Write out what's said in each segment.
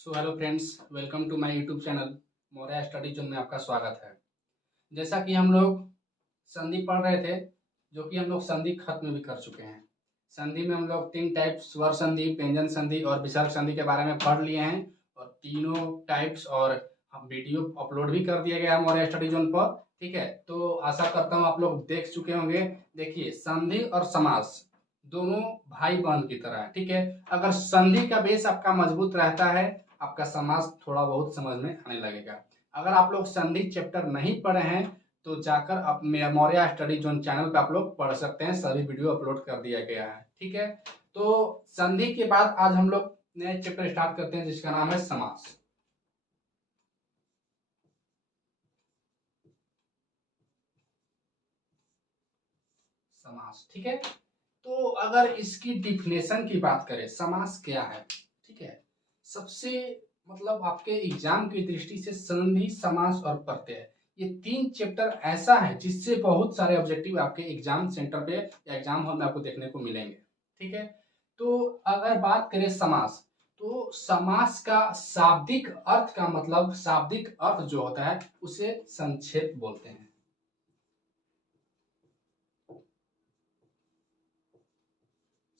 So hello friends, welcome to my YouTube channel Moriya study zone में आपका स्वागत है। जैसा कि हम लोग संधि पढ़ रहे थे, जो कि हम लोग संधि खत्म भी कर चुके हैं। संधि में हम लोग 3 टाइप्स स्वर संधि, व्यंजन संधि और विसर्ग संधि के बारे में पढ़ लिए हैं और तीनों टाइप्स और हम वीडियो अपलोड भी कर दिया गया है मोरिया स्टडी जोन पर। ठीक है, तो आशा करता हूँ आप लोग देख चुके होंगे। देखिए, संधि और समास दोनों भाई बहन की तरह है। ठीक है, अगर संधि का बेस आपका मजबूत रहता है, आपका समास थोड़ा बहुत समझ में आने लगेगा। अगर आप लोग संधि चैप्टर नहीं पढ़े हैं तो जाकर आप मौर्य स्टडी जोन चैनल पे आप लोग पढ़ सकते हैं, सभी वीडियो अपलोड कर दिया गया है। ठीक है, तो संधि के बाद आज हम लोग नए चैप्टर स्टार्ट करते हैं जिसका नाम है समास। समास, ठीक है। तो अगर इसकी डिफिनेशन की बात करें, समास क्या है, ठीक है। सबसे मतलब आपके एग्जाम की दृष्टि से संधि, समास और प्रत्यय, ये 3 चैप्टर ऐसा है जिससे बहुत सारे ऑब्जेक्टिव आपके एग्जाम सेंटर पे या एग्जाम हॉल में आपको देखने को मिलेंगे। ठीक है, तो अगर बात करें समास, तो समास का शाब्दिक अर्थ का मतलब, शाब्दिक अर्थ जो होता है उसे संक्षेप बोलते हैं।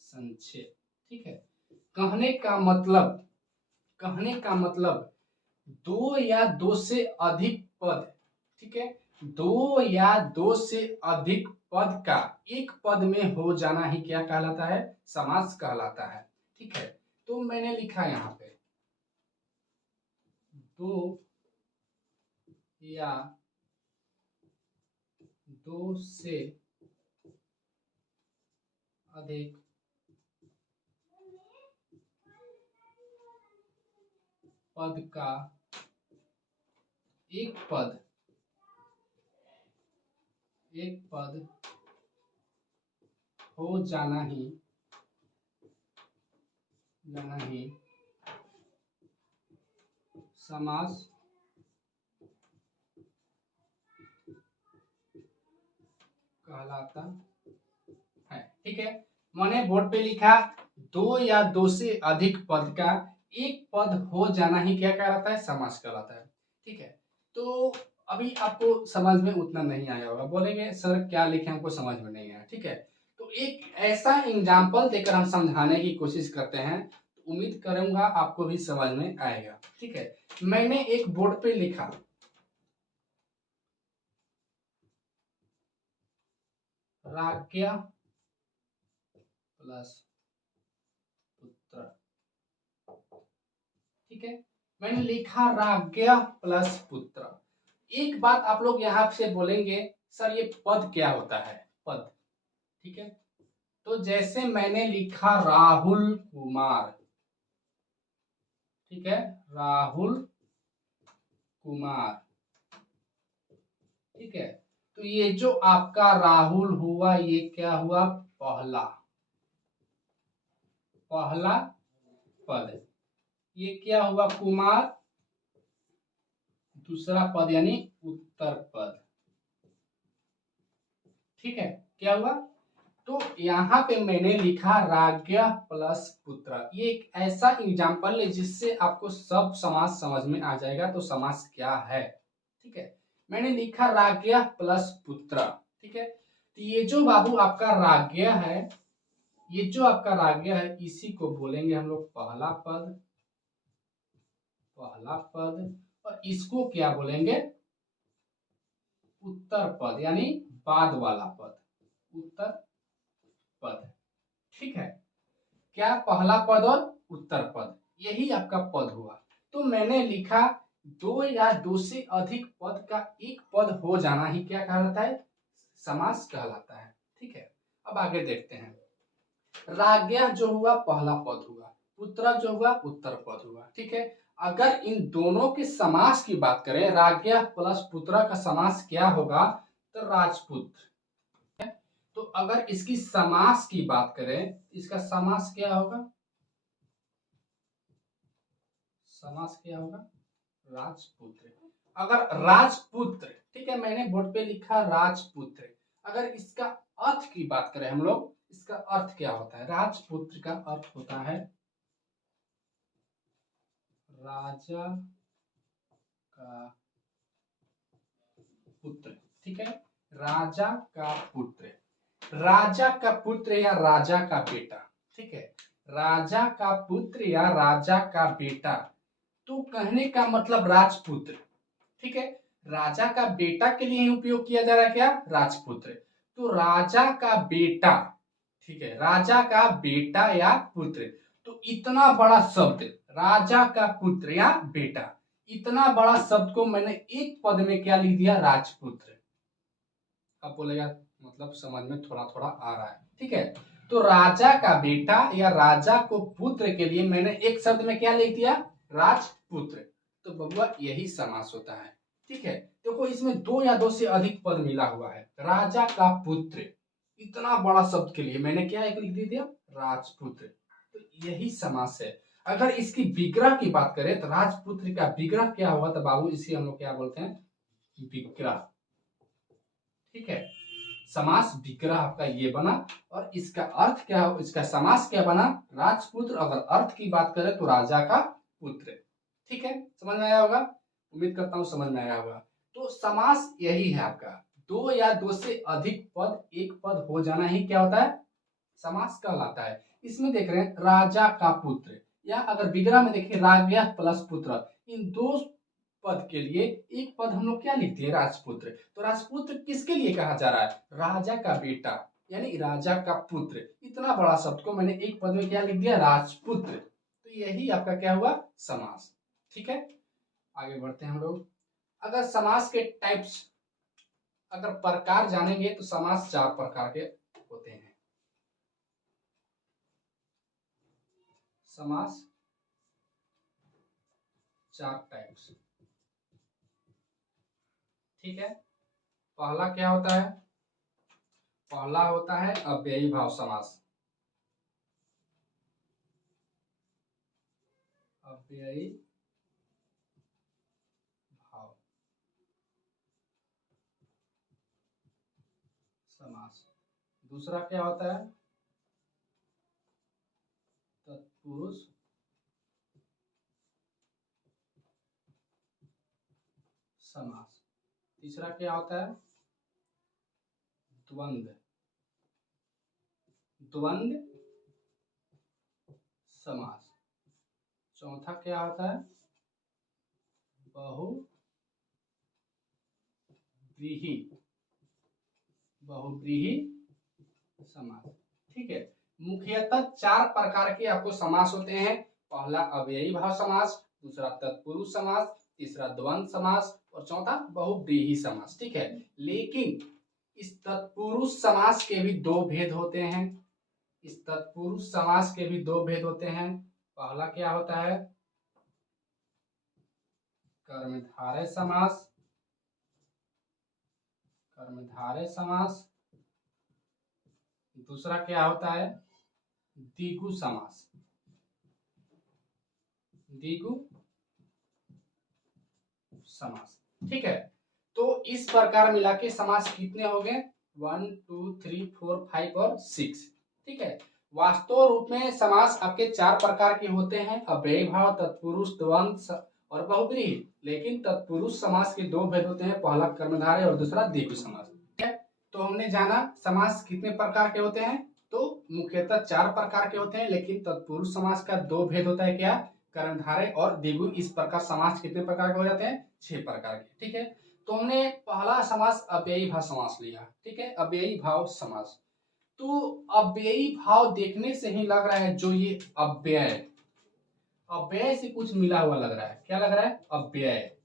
संक्षेप, ठीक है। कहने का मतलब, कहने का मतलब दो या दो से अधिक पद, ठीक है, दो या दो से अधिक पद का एक पद में हो जाना ही क्या कहलाता है, समास कहलाता है। ठीक है, तो मैंने लिखा यहाँ पे दो या दो से अधिक पद का एक पद, एक पद हो जाना ही समास कहलाता है। ठीक है, मैंने बोर्ड पे लिखा दो या दो से अधिक पद का एक पद हो जाना ही क्या कहलाता है, समास कहलाता है। ठीक है, तो अभी आपको समझ में उतना नहीं आया होगा, बोलेंगे सर क्या लिखे, हमको समझ में नहीं आया। ठीक है, तो एक ऐसा एग्जाम्पल देकर हम समझाने की कोशिश करते हैं, तो उम्मीद करूंगा आपको भी समझ में आएगा। ठीक है, मैंने एक बोर्ड पे लिखा राज्ञ प्लस पुत्र। ठीक है, मैंने लिखा राज्ञ प्लस पुत्र। एक बात आप लोग यहाँ से बोलेंगे, सर ये पद क्या होता है, पद। ठीक है, तो जैसे मैंने लिखा राहुल कुमार, ठीक है, राहुल कुमार, ठीक है, तो ये जो आपका राहुल हुआ, ये क्या हुआ, पहला, पहला पद। ये क्या हुआ, कुमार, दूसरा पद यानी उत्तर पद। ठीक है, क्या हुआ, तो यहाँ पे मैंने लिखा राज्ञ प्लस पुत्र। ये एक ऐसा एग्जाम्पल है जिससे आपको सब समास समझ में आ जाएगा, तो समास क्या है। ठीक है, मैंने लिखा राज्ञ प्लस पुत्र। ठीक है, तो ये जो बाबू आपका राज्ञ है, ये जो आपका राज्ञ है, इसी को बोलेंगे हम लोग पहला पद, पहला पद, और इसको क्या बोलेंगे, उत्तर पद यानी बाद वाला पद, उत्तर पद। ठीक है, क्या, पहला पद और उत्तर पद, यही आपका पद हुआ। तो मैंने लिखा दो या दो से अधिक पद का एक पद हो जाना ही क्या कहलाता है, समास कहलाता है। ठीक है, अब आगे देखते हैं। राज्ञ जो हुआ पहला पद हुआ, पुत्र जो हुआ उत्तर पद हुआ। ठीक है, अगर इन दोनों के समास की बात करें, राज्ञ प्लस पुत्र का समास क्या होगा, तो राजपुत्र। तो अगर इसकी समास की बात करें, इसका समास क्या होगा, समास क्या होगा, राजपुत्र। अगर राजपुत्र, ठीक है, मैंने बोर्ड पे लिखा राजपुत्र, अगर इसका अर्थ की बात करें हम लोग, इसका अर्थ क्या होता है, राजपुत्र का अर्थ होता है राजा का पुत्र, ठीक है, राजा का पुत्र, राजा का पुत्र या राजा का बेटा, ठीक है, राजा का पुत्र या राजा का बेटा। तो कहने का मतलब राजपुत्र, ठीक है, राजा का बेटा के लिए ही उपयोग किया जा रहा है क्या, राजपुत्र। तो राजा का बेटा, ठीक है, राजा का बेटा या पुत्र। तो इतना बड़ा शब्द राजा का पुत्र या बेटा, इतना बड़ा शब्द को मैंने एक पद में क्या लिख दिया, राजपुत्र। अब बोलेगा मतलब समझ में थोड़ा थोड़ा आ रहा है, ठीक है। तो राजा का बेटा या राजा को पुत्र के लिए मैंने एक शब्द में क्या लिख दिया, राजपुत्र। तो बबुआ यही समास होता है, ठीक है। देखो इसमें दो या दो से अधिक पद मिला हुआ है, राजा का पुत्र, इतना बड़ा शब्द के लिए मैंने क्या एक लिख दिया, राजपुत्र। तो यही समास है। अगर इसकी विग्रह की बात करें तो राजपुत्र का विग्रह क्या हुआ, तो बाबू इसे हम लोग क्या बोलते हैं, विग्रह, ठीक है। समास विग्रह आपका ये बना, और इसका अर्थ क्या, इसका समास क्या बना, राजपुत्र। अगर अर्थ की बात करें तो राजा का पुत्र, ठीक है। समझ में आया होगा, उम्मीद करता हूं समझ में आया होगा। तो समास यही है आपका, दो या दो से अधिक पद एक पद हो जाना ही क्या होता है, समास कहलाता है। इसमें देख रहे हैं राजा का पुत्र, या अगर विग्रह में देखिए राजा प्लस पुत्र, इन दो पद के लिए एक पद हम लोग क्या लिखते हैं, राजपुत्र। तो राजपुत्र किसके लिए कहा जा रहा है, राजा का बेटा यानी राजा का पुत्र। इतना बड़ा शब्द को मैंने एक पद में क्या लिख दिया, राजपुत्र। तो यही आपका क्या हुआ, समास, ठीक है। आगे बढ़ते हैं हम लोग। अगर समास के टाइप्स, अगर प्रकार जानेंगे तो समास चार प्रकार के होते हैं। समास चार टाइप्स, ठीक है। पहला क्या होता है, पहला होता है अव्ययी भाव समास, अव्ययी भाव समास। दूसरा क्या होता है, तत्पुरुष समास। तीसरा क्या होता है, द्वंद्व, द्वंद्व समास। चौथा क्या होता है, बहुव्रीहि, बहुव्रीहि समास, ठीक है। मुख्यतः चार प्रकार के आपको समास होते हैं। पहला अव्ययी भाव समास, दूसरा तत्पुरुष समास, तीसरा द्वंद्व समास, और चौथा बहुव्रीहि समास, ठीक है। लेकिन इस तत्पुरुष समास के भी दो भेद होते हैं, इस तत्पुरुष समास के भी दो भेद होते हैं। पहला क्या होता है, कर्मधारय समास, कर्मधारय समास। दूसरा क्या होता है, द्विगु समास, द्विगु समास, ठीक है। तो इस प्रकार मिला के समास कितने हो गए, 1 2 3 4 5 और 6, ठीक है। वास्तव रूप में समास आपके चार प्रकार के होते हैं, अव्ययी भाव, तत्पुरुष, द्वंद्व और बहुव्रीहि। लेकिन तत्पुरुष समास के दो भेद होते हैं, पहला कर्मधारय और दूसरा द्विगु समास, ठीक है। तो हमने जाना समास कितने प्रकार के होते हैं, तो मुख्यतः चार प्रकार के होते हैं, लेकिन तत्पुरुष समास का दो भेद होता है, क्या, कर्मधारय और द्विगु। इस प्रकार समास कितने प्रकार के हो जाते हैं, 6 प्रकार के, ठीक है। तो हमने पहला समास अव्ययी भाव समास लिया, ठीक है, अव्ययी भाव समास। तो अव्ययी भाव देखने से ही लग रहा है जो ये अव्यय, अव्यय से कुछ मिला हुआ लग रहा है, क्या लग रहा है, अव्यय,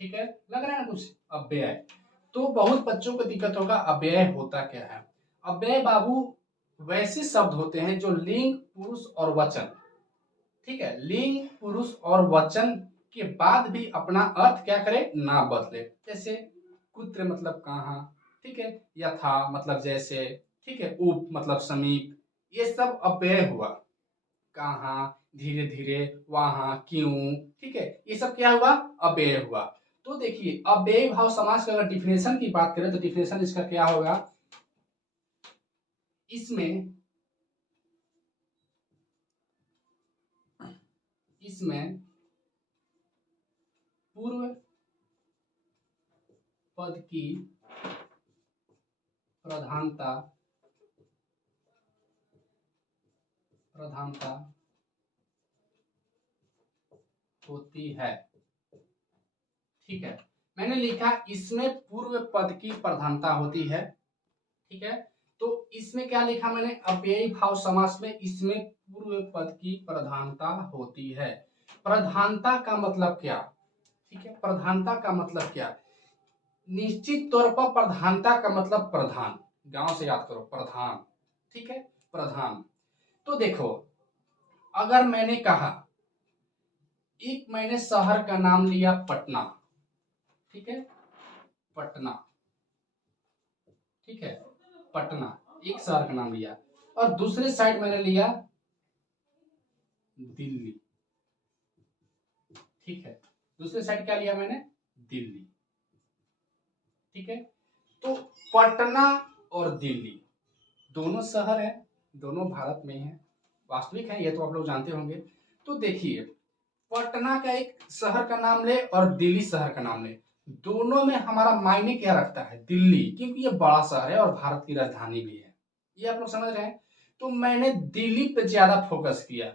ठीक है, लग रहा है ना कुछ अव्यय। तो बहुत बच्चों को दिक्कत होगा अव्यय होता क्या है। अव्यय बाबू वैसे शब्द होते हैं जो लिंग, पुरुष और वचन, ठीक है, लिंग, पुरुष और वचन के बाद भी अपना अर्थ क्या करे, ना बदले। जैसे कुत्र मतलब कहाँ, ठीक है, यथा मतलब जैसे, ठीक है, उप मतलब समीप, ये सब अव्यय हुआ। कहाँ, धीरे धीरे, वहां, क्यों, ठीक है, ये सब क्या हुआ, अव्यय हुआ। तो देखिए अव्ययी भाव समास का अगर डिफिनेशन की बात करें तो डिफिनेशन इसका क्या होगा, इसमें इसमें पूर्व पद की प्रधानता होती है। ठीक है, मैंने लिखा इसमें पूर्व पद की प्रधानता होती है। ठीक है, तो इसमें क्या लिखा मैंने, अव्ययी भाव समास में इसमें पूर्व पद की प्रधानता होती है। प्रधानता का मतलब क्या? ठीक है, प्रधानता का मतलब क्या? निश्चित तौर पर प्रधानता का मतलब प्रधान, गांव से याद करो, प्रधान। ठीक है, प्रधान। तो देखो, अगर मैंने कहा, एक मैंने शहर का नाम लिया पटना। ठीक है, पटना। ठीक है, पटना एक शहर का नाम लिया, और दूसरे साइड मैंने लिया दिल्ली। ठीक है, दूसरे साइड क्या लिया मैंने, दिल्ली। ठीक है, तो पटना और दिल्ली दोनों शहर है, दोनों भारत में है, वास्तविक है, ये तो आप लोग जानते होंगे। तो देखिए, पटना का एक शहर का नाम ले और दिल्ली शहर का नाम ले, दोनों में हमारा मायने क्या रखता है, दिल्ली, क्योंकि ये बड़ा शहर है और भारत की राजधानी भी है। ये आप लोग समझ रहे हैं। तो मैंने दिल्ली पे ज्यादा फोकस किया,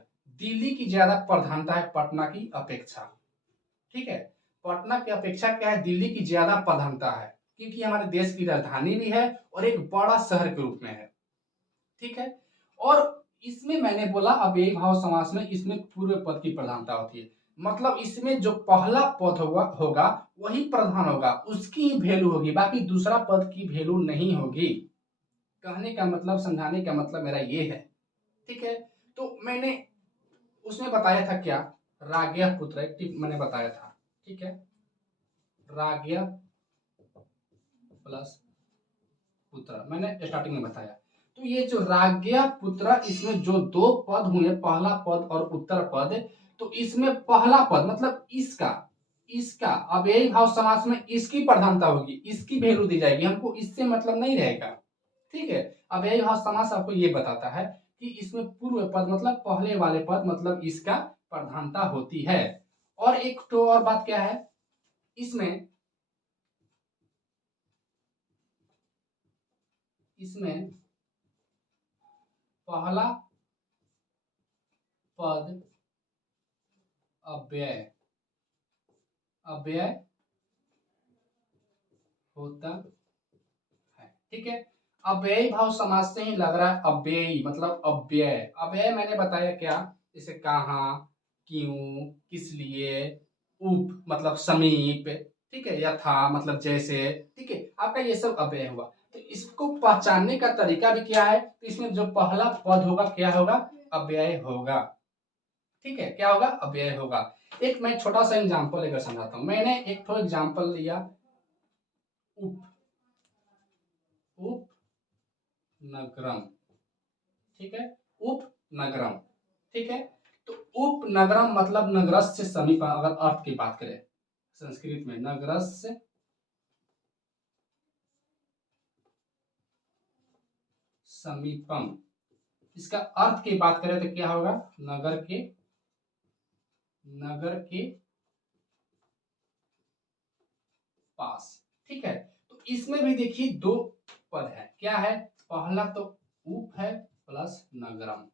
दिल्ली की ज्यादा प्रधानता है पटना की अपेक्षा। ठीक है, पटना की अपेक्षा क्या है, दिल्ली की ज्यादा प्रधानता है, क्योंकि हमारे देश की राजधानी भी है और एक बड़ा शहर के रूप में है। ठीक है, और इसमें मैंने बोला अव्ययी भाव समास में इसमें पूर्व पद की प्रधानता होती है, मतलब इसमें जो पहला पद होगा वही प्रधान होगा, उसकी ही वैल्यू होगी, बाकी दूसरा पद की वैल्यू नहीं होगी। कहने का मतलब, समझाने का मतलब मेरा ये है। ठीक है, तो मैंने उसमें बताया था क्या, राग्या पुत्र, एक टिप मैंने बताया था। ठीक है, राग्या प्लस पुत्र मैंने स्टार्टिंग में बताया। तो ये जो राज्ञा पुत्र, इसमें जो दो पद हुए, पहला पद और उत्तर पद, तो इसमें पहला पद मतलब इसका इसका अव्ययी भाव समास में इसकी प्रधानता होगी, इसकी वैल्यू दी जाएगी, हमको इससे मतलब नहीं रहेगा। ठीक है, अव्ययी भाव समास आपको ये बताता है कि इसमें पूर्व पद मतलब पहले वाले पद मतलब इसका प्रधानता होती है। और एक तो और बात क्या है, इसमें इसमें पहला पद अव्यय अव्यय होता है। ठीक है, अव्ययी भाव समास से ही लग रहा है, अव्ययी मतलब अव्यय। अव्यय मैंने बताया क्या, जैसे कहाँ, क्यों, किस लिए, उप मतलब समीप, ठीक है, यथा मतलब जैसे। ठीक है, आपका ये सब अव्यय हुआ। तो इसको पहचानने का तरीका भी क्या है, तो इसमें जो पहला पद होगा क्या होगा, अव्यय होगा। ठीक है, क्या होगा, अव्यय होगा। एक मैं छोटा सा एग्जांपल लेकर समझाता हूं। मैंने एक तो एग्जांपल लिया, उप उपनगरम। ठीक है, उपनगरम। ठीक है, तो उपनगरम मतलब नगरस्य समीप, अगर अर्थ की बात करें संस्कृत में, नगरस्य समीपम, इसका अर्थ की बात करें तो क्या होगा, नगर के पास। ठीक है, तो इसमें भी देखिए दो पद है, क्या है, पहला तो उप है प्लस नगरम।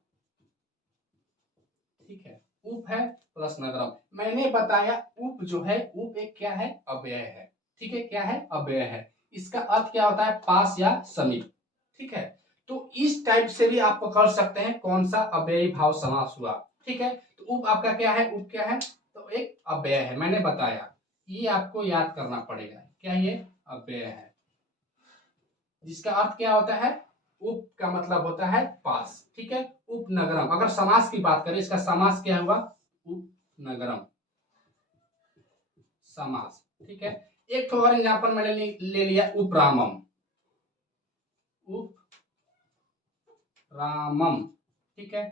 ठीक है, उप है प्लस नगरम। मैंने बताया उप जो है, उप एक क्या है, अव्यय है। ठीक है, क्या है, अव्यय है। इसका अर्थ क्या होता है, पास या समीप। ठीक है, तो इस टाइप से भी आप पकड़ सकते हैं कौन सा अव्ययी भाव समास हुआ। ठीक है, तो उप आपका क्या है, उप क्या है, तो एक अव्यय है, मैंने बताया, ये आपको याद करना पड़ेगा, क्या ये अव्यय है, जिसका अर्थ क्या होता है, उप का मतलब होता है पास। ठीक है, उपनगरम, अगर समास की बात करें, इसका समास क्या हुआ, उपनगरम समास। ठीक है, एक तो और एग्जांपल मैंने ले लिया, उपरामम। उपरामम, ठीक है,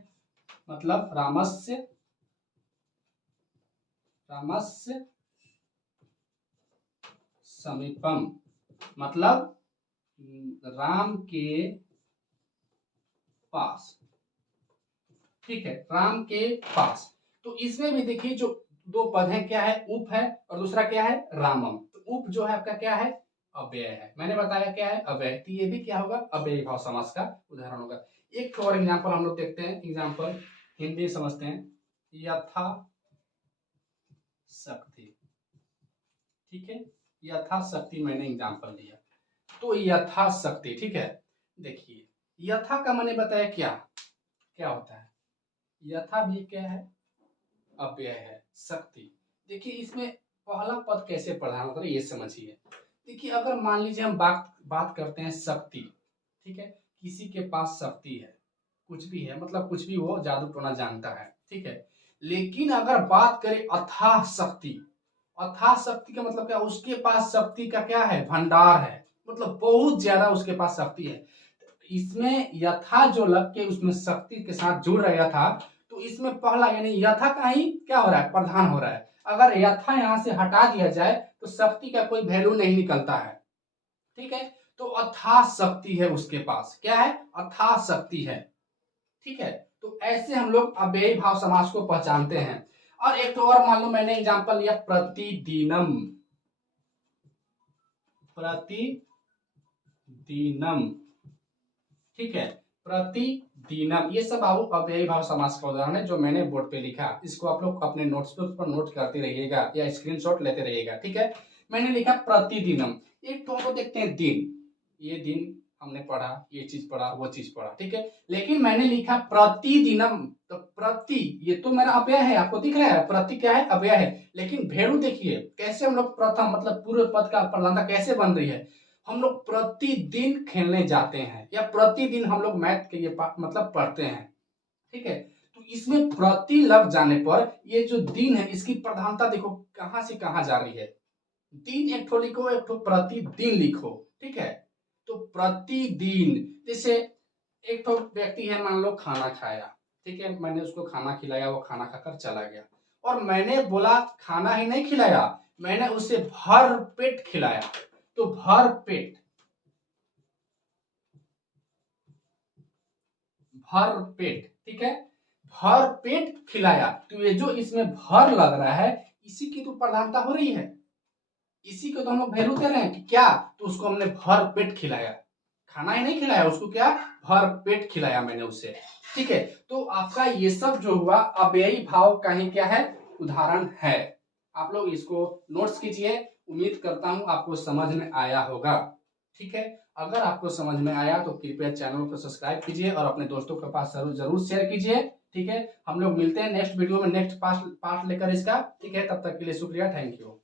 मतलब रामस्य समीपम, मतलब राम के पास। ठीक है, राम के पास। तो तो इसमें भी देखिए जो दो पद हैं, क्या है, उप है और दूसरा क्या है, रामम। तो उप जो है आपका क्या है, अव्यय है। मैंने बताया क्या है, अव्यय। तो ये भी क्या होगा, अव्ययी भाव समास का उदाहरण होगा। एक और एग्जाम्पल हम लोग देखते हैं, एग्जाम्पल हिंदी समझते हैं। यथा शक्ति, ठीक है, यथा शक्ति मैंने एग्जाम्पल दिया। तो यथा शक्ति, ठीक है। देखिए यथा का मैंने बताया क्या क्या होता है, यथा भी क्या है, अव्यय है। शक्ति, देखिए इसमें पहला पद कैसे प्रधान होता है ये समझिए। देखिए अगर मान लीजिए हम बात बात करते हैं शक्ति, ठीक है, किसी के पास शक्ति है, कुछ भी है, मतलब कुछ भी वो जादू टोना जानता है, ठीक है। लेकिन अगर बात करें अथाह शक्ति, अथाह शक्ति का मतलब क्या, उसके पास शक्ति का क्या है, भंडार है, मतलब बहुत ज्यादा उसके पास शक्ति है। इसमें यथा जो लग के उसमें शक्ति के साथ जुड़ रहा था, तो इसमें पहला यानी यथा का ही क्या हो रहा है, प्रधान हो रहा है। अगर यथा यहां से हटा दिया जाए तो शक्ति का कोई वैल्यू नहीं निकलता है, ठीक है। तो अथाह शक्ति है उसके पास, क्या है, अथाह शक्ति है, ठीक है। तो ऐसे हम लोग अव्ययी भाव समास को पहचानते हैं। और एक तो और मान लो मैंने एग्जांपल लिया प्रतिदिनम, प्रतिदिनम, ठीक है, प्रतिदिनम। ये सब आप अव्ययी भाव समास का उदाहरण है जो मैंने बोर्ड पे लिखा। इसको आप लोग अपने नोटबुक पर नोट करते रहिएगा या स्क्रीनशॉट लेते रहिएगा, ठीक है। मैंने लिखा प्रतिदिनम। एक तो देखते हैं दिन, ये दिन हमने पढ़ा, ये चीज पढ़ा, वो चीज पढ़ा, ठीक है। लेकिन मैंने लिखा प्रतिदिनम, तो प्रति ये तो मेरा अव्यय है, आपको दिख रहा है, प्रति क्या है, अव्यय है। लेकिन भेड़ू देखिए कैसे हम लोग प्रथम मतलब पूर्व पद का प्रधानता कैसे बन रही है। हम लोग प्रतिदिन खेलने जाते हैं या प्रतिदिन हम लोग मैथ के ये मतलब पढ़ते हैं, ठीक है। तो इसमें प्रति लग जाने पर ये जो दिन है इसकी प्रधानता देखो कहां से कहां जा रही है। दिन एक ठो लिखो, एक ठो प्रतिदिन लिखो, ठीक है। तो प्रतिदिन, जैसे एक तो व्यक्ति है, मान लो खाना खाया, ठीक है, मैंने उसको खाना खिलाया, वो खाना खाकर चला गया, और मैंने बोला खाना ही नहीं खिलाया, मैंने उसे भर पेट खिलाया। तो भर पेट, भर पेट, ठीक है, भर पेट खिलाया। तो ये जो इसमें भर लग रहा है इसी की तो प्रधानता हो रही है, इसी को तो हम लोग वैल्यू दे रहे हैं कि क्या, तो उसको हमने भर पेट खिलाया, खाना ही नहीं खिलाया उसको, क्या, भर पेट खिलाया मैंने उसे, ठीक है। तो आपका ये सब जो हुआ अव्ययी भाव का ही क्या है, उदाहरण है। आप लोग इसको नोट्स कीजिए, उम्मीद करता हूं आपको समझ में आया होगा, ठीक है। अगर आपको समझ में आया तो कृपया चैनल को सब्सक्राइब कीजिए और अपने दोस्तों के पास जरूर शेयर कीजिए, ठीक है। हम लोग मिलते हैं नेक्स्ट वीडियो में, नेक्स्ट पार्ट लेकर इसका, ठीक है। तब तक के लिए शुक्रिया, थैंक यू।